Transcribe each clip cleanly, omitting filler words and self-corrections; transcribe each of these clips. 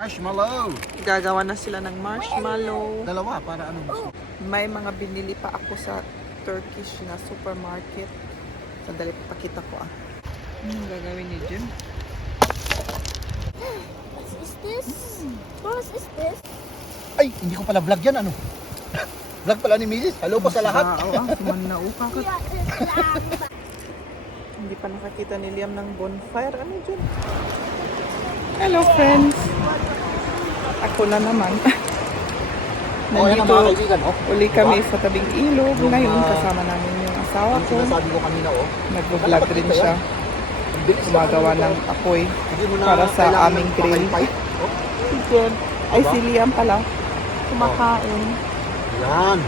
Marshmallow! Gagawa na sila ng marshmallow. Dalawa para ano gusto? May mga binili pa ako sa Turkish na supermarket. Sandali, pakita ko ah. Anong gagawin ni Jim? What is this? What is this? Ay, hindi ko pala vlog yan ano. Vlog pala ni Mrs. Hello po sa lahat. Manaupa ka. Hindi pa nakakita ni Liam ng bonfire. Ano dyan? Hello friends. Ako na naman. O yan ang mga kaibigan, oh. Uli kami sa tabing ilog. Ngayon kasama namin yung asawa Ang ko. sinasabi ko kanina, oh. Nag-vlog rin siya. Ang bilis Gumagawa naman, ng apoy hindi mo na para sa kailangan aming ng grill. pakaypay. Oh, Ay, Diba? si Liam pala. Kumakain. yan.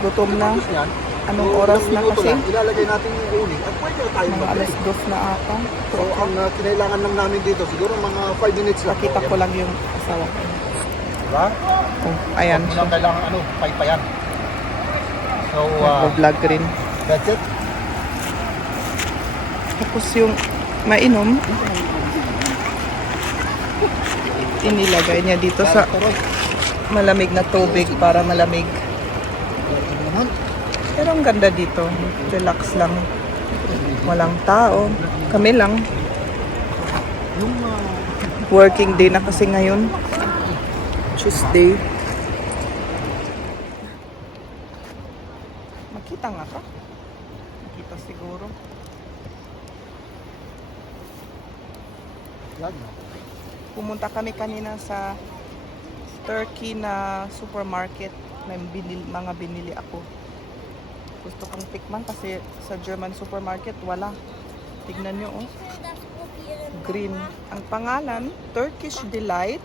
Gutom na. Tapos yan, Anong so, oras ilang na minuto kasi? lang, ilalagay natin yung uling at pwede na tayo Mga mag-grill. alas 2 na ata. So, ang kinailangan lang namin dito, siguro mga 5 minutes lang. Pakita ko lang yung asawa ko. Diba? Oh, ayan Hindi siya. lang kailangan ano, paypayan. So, Nag-vlog rin. that's it. Tapos yung mainom, inilagay niya dito sa malamig na tubig para malamig. Pero ang ganda dito. Relax lang. Walang tao. Kami lang. Yung Working day na kasi ngayon. Tuesday. Makita nga ka? Makita siguro. yan. Pumunta kami kanina sa Turkey na supermarket. May mga binili ako. Gusto kong tikman kasi sa German supermarket wala. Tignan nyo oh. Green. Ang pangalan, Turkish Delight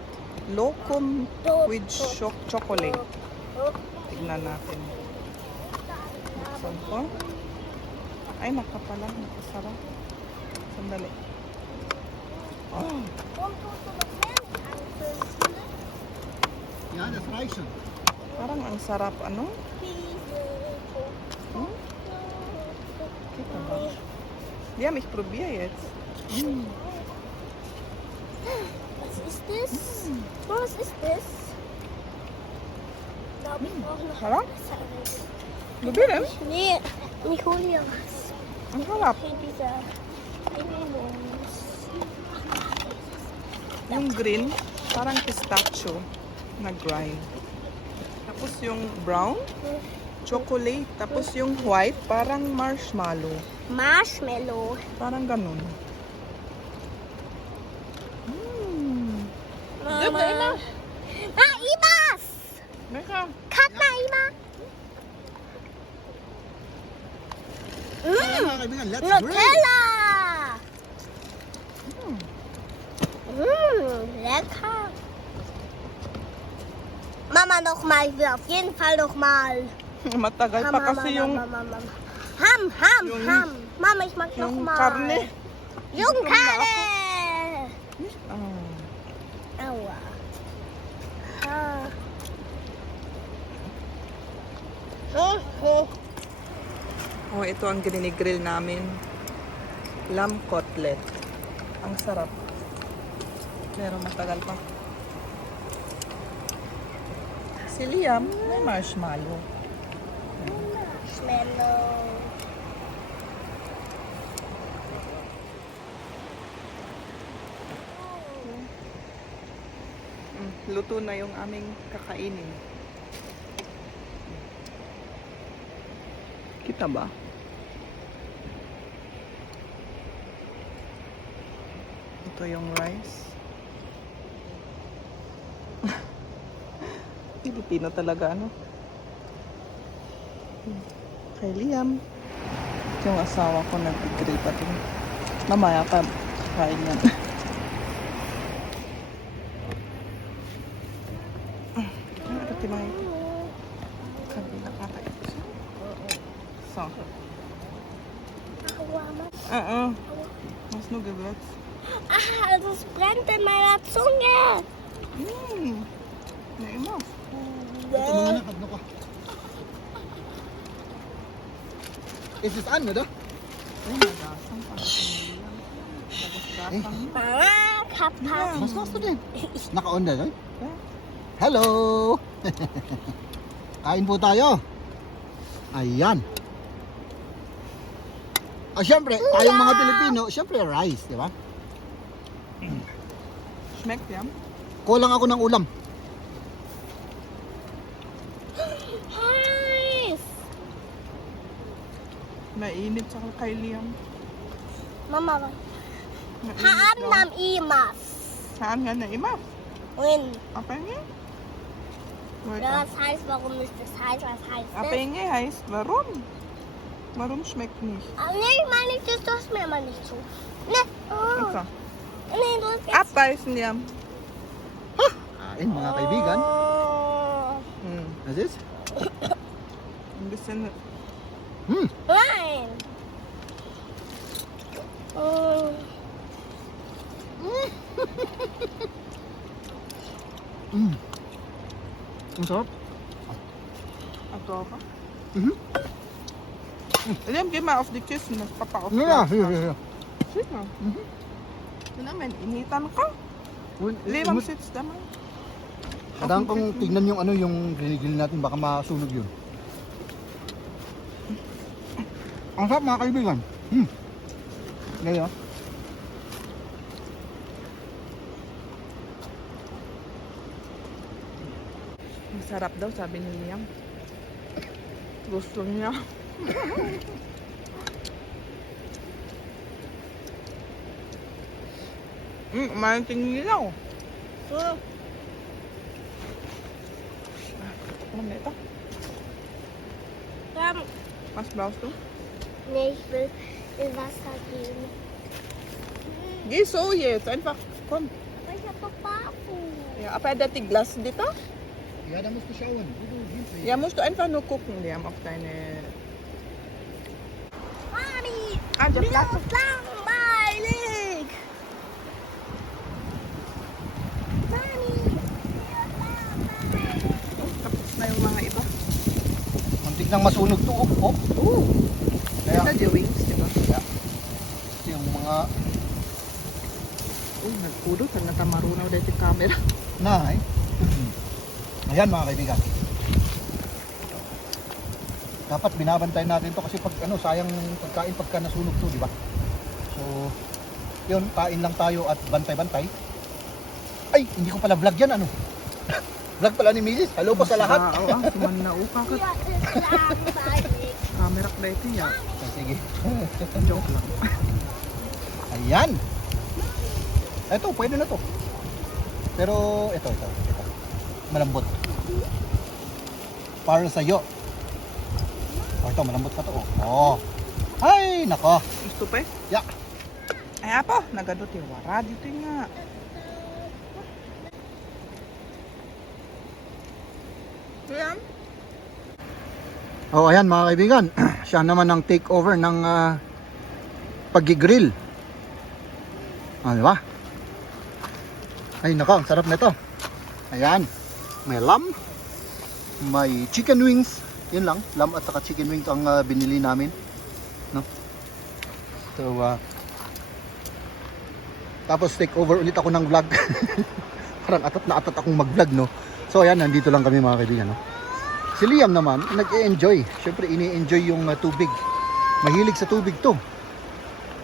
Lokum with chocolate. Tignan natin. Buksan ko. Ay, nakapala. Nakasarap. Sandali. Oh. Yan, that's right. Parang ang sarap. Ano? Hm? Kita ba? Liam, ich probiere jetzt. Mm. Was ist das? Was ist das? Sarap? Gabi rin? Nee, ich hole hier was. Ang sarap. Für diese Erinnerungs. Yung green, parang pistachio na grind. Tapos yung brown, chocolate. Tapos yung white, parang marshmallow. Marshmallow. Parang ganun. Mama. Imas! Meka. Kata Ima! Yan, mga kaibigan, let's grill. Nutella! Mm. Lecker. Mama, noch mal. Ich will auf jeden Fall noch mal. Matagal pa kasi yung Ham, ham, yung- ham. Mama, ich mag noch yung mal. karne. Yung Gutom na Karne. Ah. Aua. Ah. Oh, ito ang grill namin. Lamb cutlet. Ang sarap. Pero matagal pa. Si Liam, may marshmallow. Marshmallow. Luto na yung aming kakainin. Kita ba? Ito yung rice. Pilipino talaga, ano? Kay Liam. Yung asawa ko nag-grill pa din. Mamaya pa kakain yan. So. Was nur Gewürz. Ah, das brennt in meiner Zunge. Na immer. Ito mga anak, ano ko? Is this ano, da? Ay, nagasang para sa Liam. Tagas-gasang. Mama, Papa. Mas gusto din. Naka-on na doon. Yeah. Hello! Kain po tayo. Ayan. Siyempre, tayong mga Pilipino, siyempre rice, di ba? Schmeckt ja. Kulang ako ng ulam. Nice. Mainit sa kay Liam. Mama, Mainit haan daw. nam imas. Saan nga na ima? Win. Apa nga? Wait, Das heißt, warum ist das heiß? Was heißt apa das? nga heißt warum? Warum schmeckt nicht? Nee, ich meine nicht, das tust mir mal nicht zu. Ne, oh. Ito. Nee, du hast jetzt... Abbeißen, Liam. Kain mga kaibigan. Oh. Hm. Was ist? Ein bisschen. Nein. Oh. Ang sarap. Adobo. Mhm. Liam, geh mal auf die Kissen, das Papa auf. Ja, hier, hier, hier. Sicher. Mhm. Na naman, initan ka. Liam, sitz da mal. Kailangan kong tignan yung ano yung grinigil natin, baka masunog yun. Ang sarap mga kaibigan. Ngayon. Masarap daw, sabi ni Liam. Gusto niya. Umalanting nilaw. Ano na ito? Was brauchst du? Nee, ich will in Wasser gehen. Geh so jetzt, einfach, komm. Aber ich hab doch barfuß. Ja, aber der hat die Glas dito? Ja, da musst du schauen. Ja, musst du einfach nur gucken, Liam, auf deine... Mami, Ah, der mir Platte. ist langweilig. Mami, mir ist langweilig. Tapos na yung mga iba. Muntik nang masunog to. Kaya, Ito the wings, di ba? yung mga Uy, nagpudot. Ang natamarunaw dahil yung camera. nahay. Ayan mga kaibigan. Dapat binabantayan natin to kasi pag ano, sayang pagkain pagka nasunog to, di ba? So, yun, kain lang tayo at bantay-bantay. Ay, hindi ko pala vlog yan, ano? Vlog pala ni Mrs. Hello po sa lahat. Manauka ka. Mir ist langweilig. Camera ka dahil ya. Sige. Joke lang. Ayan. Ito, pwede na to. Pero, ito. Malambot. Para sa'yo. Oh, ito, malambot pa to. Oh. Ay, nako. Gusto pa eh? Ya. Ay, apa? Nagadot yung wara. Dito nga. Liam? Oh, ayan mga kaibigan. Siya naman ang takeover ng pag-grill. Di ba? Ay, nako, ang sarap nito. Ayan. May lamb. May chicken wings. Yun lang, lamb at saka chicken wings ang binili namin. No? So, tapos take over ulit ako ng vlog. Parang atat na atat akong mag-vlog, no? So, ayan, nandito lang kami mga kaibigan, no? Si Liam naman, nag-e-enjoy. Siyempre, ini-enjoy yung tubig. Mahilig sa tubig to.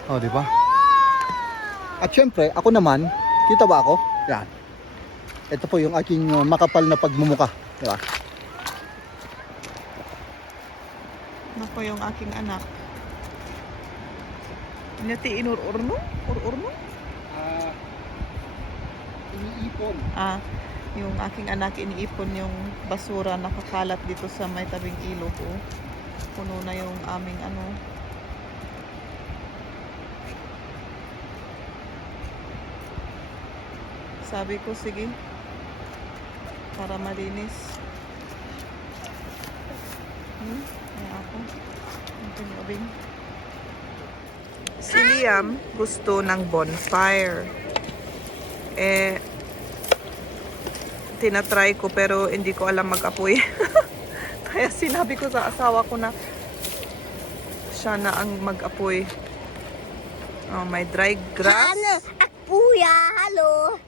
Oh, di ba? At siyempre, ako naman, kita ba ako? Yan. Ito po yung aking makapal na pagmumuka. Di ba? Ano po yung aking anak? Nati inur-urno? Ur-urno? Iniipon. Ah, yung aking anak iniipon yung basura nakakalat dito sa may tabing ilog. Oh. Puno na yung aming ano. Sabi ko, sige. Para malinis. Ay ako. Ito yung abing. Si Liam gusto ng bonfire. Tinatry ko pero hindi ko alam mag-apoy. Kaya sinabi ko sa asawa ko na siya na ang mag-apoy. Oh, may dry grass. Akbuya, hallo.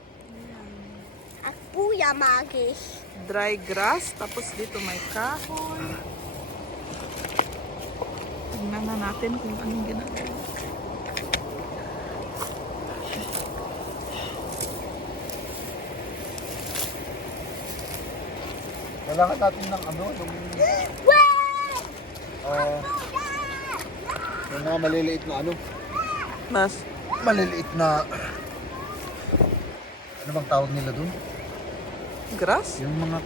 Akbuya mag ich. Dry grass, tapos dito may kahoy. Tingnan na natin kung anong ginagawa. Kailangan natin ng ano, yung mga maliliit na ano, Mas, maliliit na, ano bang tawag nila dun? grass? Yung mga,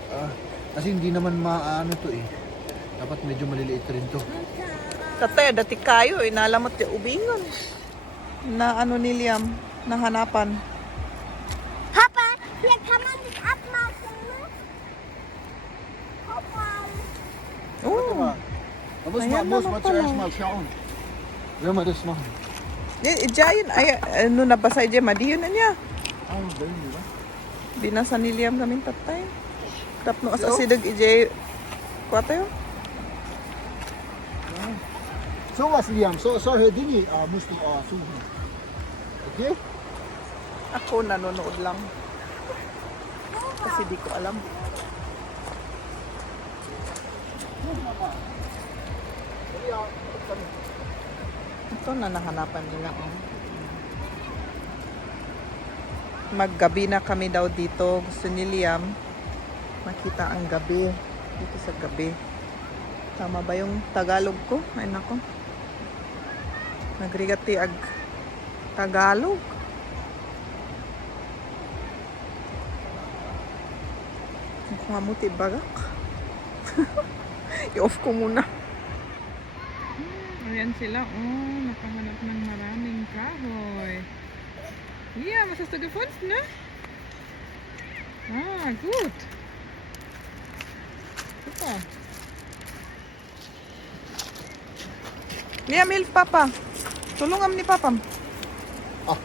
kasi hindi naman maano to eh. Dapat medyo maliliit rin to. Tatay, dati kayo, inalamot yung ubingan. Na ano ni Liam, nahanapan. Papa, hier kann man nicht abmachen, ne? Papa. Oh, Tapos Ayan muss naman man pala. zuerst mal schauen. Wenn wir das machen. Diyan, ay, ano nabasa dyan, madiyon na niya. Ah, ganun, di ba? Binasa ni Liam kaming tatay. Tapno asa sidag ijay. Kuha tayo? So was Liam, solche Dinge musst du suchen. Okay? Ako nanonood lang. Kasi di ko alam. Ito na nahanapan nila. Oh. Maggabi na kami daw dito. Gusto ni Liam makita ang gabi. Dito sa gabi. Tama ba yung Tagalog ko? Ay nako. Nagrigati ag Tagalog. Mukhang amuti bagak. I-off ko muna. Ayan sila. Oh, nakahanap ng maraming kahoy. Yeah, was hast du gefunden, ne? Ah, gut. Super. Liam, hilf Papa. Tulungan ni Papa. Ah.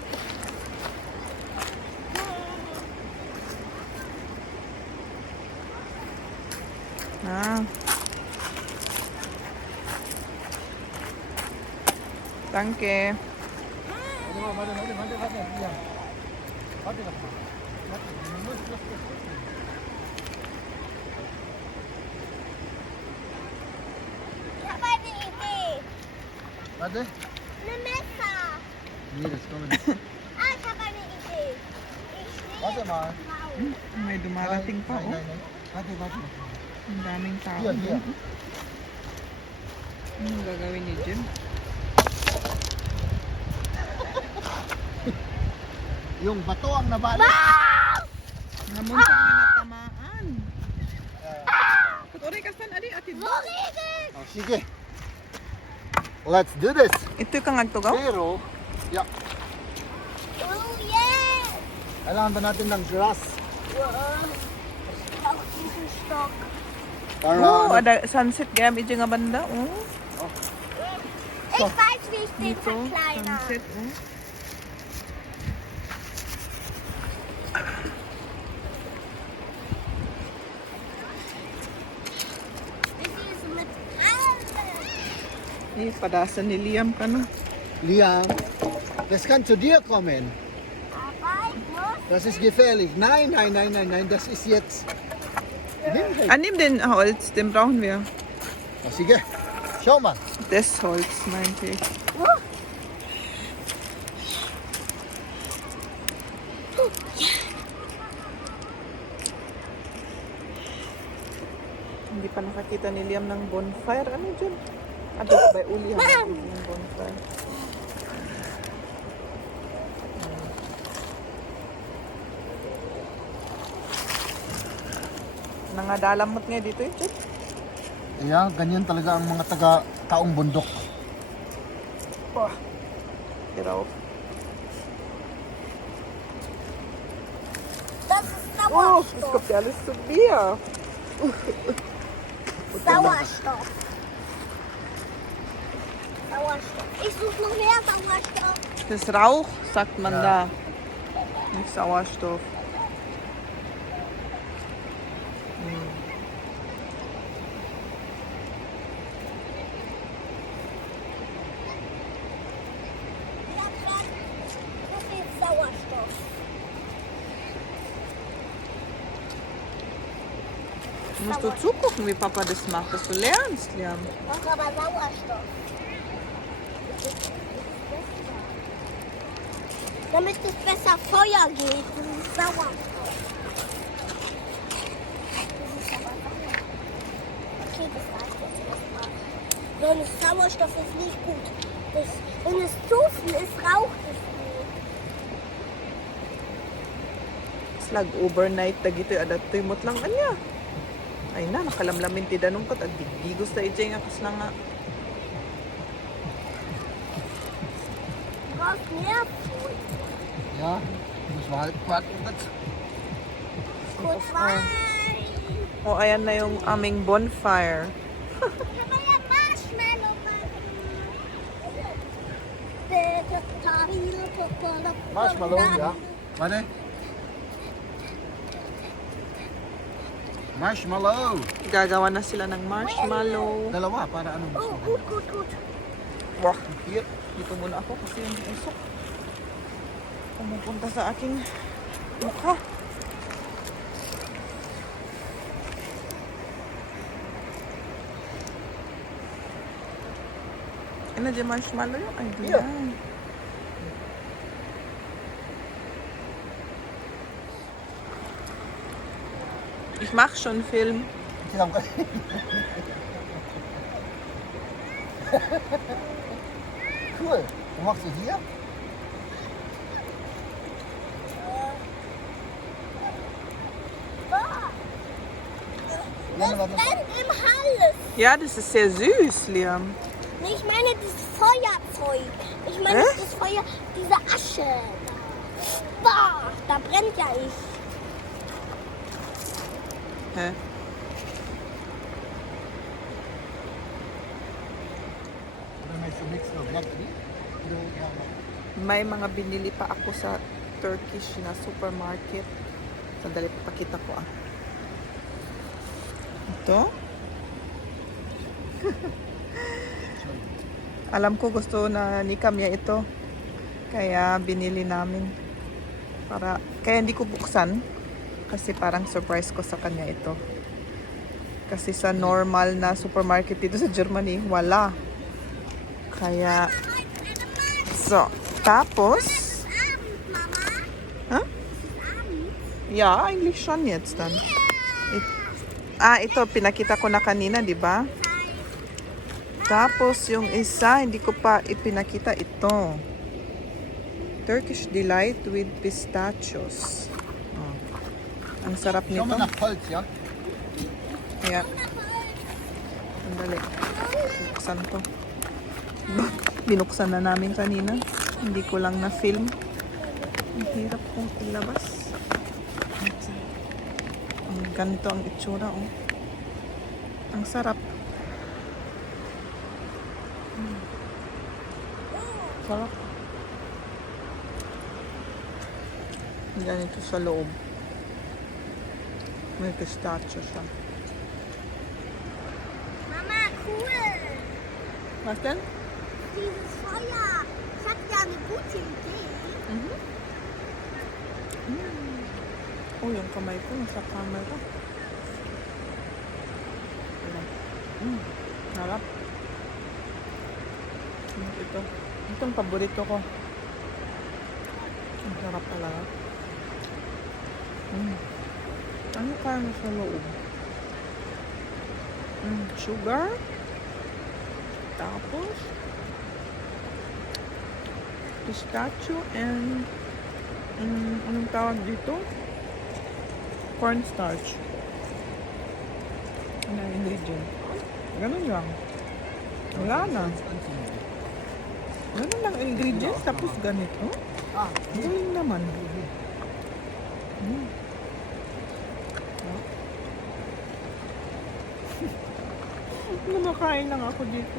Ah. Danke. Warte, Liam. Warte doch mal. Ich habe eine Idee. Warte. Eine Messer. Nee, das kann man nicht. Ah, ich habe eine Idee. Ich stehe Warte mal. drauf. May dumarating pa, Nein, oh. nein, nein. Warte. Ang daming tao. Hier, hier. Anong gagawin ni Jim? Yung bato ang nabalik. Namunta nga natamaan. Kutoray kasan, adi, atid So mo. richtig. Oh, sige. Let's do this. Ito kang agtugaw? Pero, yeah, Oh, yeah. kailangan ba natin ng grass? Auf diesen Stock. Para, Oh, ada sunset gam ije nga banda, oh. Ich weiß, wie ich den Dito, verkleiner. sunset, oh. Das ist mit allem. Padasan ni Liam ka no. Liam, das kann zu dir kommen. Aber ich muss. Das ist gefährlich. Nein, das ist jetzt. Nimm halt. Nimm den Holz, den brauchen wir. Oh, sige. Schau mal. Das Holz, meinte ich. Hindi pa nakakita ni Liam ng bonfire. Ano dyan? Ado, by uli ha. Yung bonfire. Nangadalammot nga dito eh, Chip. Kaya ganyan talaga ang mga taga-taong bundok. Boah. Hiraw. Das ist Oh, es Sauerstoff. kommt ja alles zu mir. Sauerstoff. Sauerstoff. Ich suche noch mehr Sauerstoff. Das ist Rauch, sagt man da. Nicht Sauerstoff. Das ist Sauerstoff. musst du zugucken, wie Papa das macht, dass du lernst, Liam. Mach aber Sauerstoff. Damit es besser Feuer geht. Das ist Sauerstoff. Das ist aber Sauerstoff. Okay, das reicht jetzt erstmal. Sonst Sauerstoff ist nicht gut. Wenn es zu viel ist, raucht es nicht. It's like overnight na gito adat timot lang anya. Ay na nakalamlamin ti danong kat agdigdigos ta ijay nga kaslang nga. Du brauchst mehr Food. Ja, muss man halt warten. Kurz rein. O ayan na yung aming bonfire. Kann man ja Marshmallow machen. Marshmallow, ja. Warte. Marshmallow. Gagawa na sila ng marshmallow. Dalawa para ano Oh, gusto. gut, gut, gut. Wah, here. Dito muna ako kasi yung usok pumupunta sa aking mukha. Ano dyan marshmallow yun? Ay, di Yeah. yan. Ich mach schon Film. Silang ka. Cool. Du machst du hier? Ja, Das warte. brennt im Hals. Ja, das ist sehr süß, Liam. Nee, ich meine dieses Feuerzeug. Ich meine Hä? das Feuer, diese Asche. Boah, da brennt ja ich. Hä? Oder may sumix na vlog ni? May mga binili pa ako sa Turkish na supermarket. Sandali, papakita ko ah. Ito. Alam ko gusto na ni Kamya ito. Kaya binili namin. Kaya hindi ko buksan. Kasi parang surprise ko sa kanya ito. Kasi sa normal na supermarket dito sa Germany, wala. Kaya, so, tapos, Mama, huh? Ja, eigentlich schon jetzt dann. Ito, pinakita ko na kanina, di ba? Tapos, yung isa, hindi ko pa ipinakita ito. Turkish Delight with pistachios. Oh. Ang sarap Schau mal nito. nach Holz, ja? Kaya, sandali. Buksan to. Binuksan na namin kanina. Hindi ko lang na-film. Ang hirap kong ilabas. Ganito ang itsura, oh. Ang sarap. Sarap. Ganito sa loob. May pistachio siya. Mama, cool. Was denn? Dieses Feuer. Ich hatte ja eine gute Idee. Oh, yung kamay ko nasa camera. Harap. Ito. Itong paborito ko. Ang sarap talaga. Ano kaya mo sa loob? Sugar. Tapos pistachio and anong tawag dito? Cornstarch. Ano ang ingredient? Ganun lang. Wala na. Ganun lang ingredients tapos ganito. Ah, Galing naman. Namakain lang ako dito.